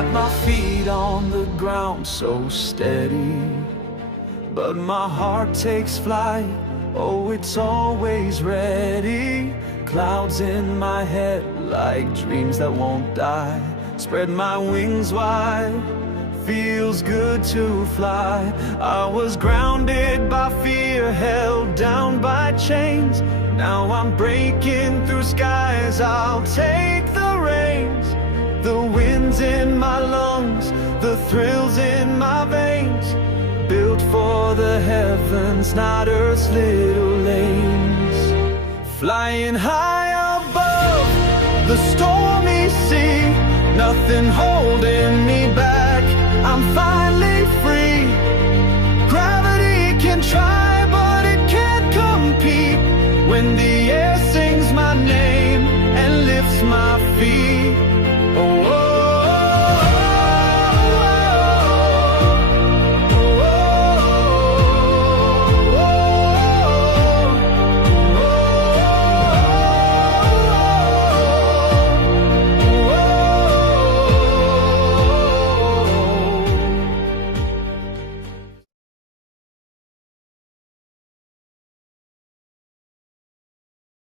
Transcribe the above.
got my feet on the ground so steady, but my heart takes flight, oh it's always ready. Clouds in my head like dreams that won't die. Spread my wings wide, feels good to fly. I was grounded by fear, held down by chains. Now I'm breaking through skies, I'll take the reins. The wind's in my lungs, the thrills in my veins. Built for the heavens, not Earth's little lanes. Flying high above the stormy sea, nothing holding me back, I'm finally free. Gravity can try, but it can't compete when the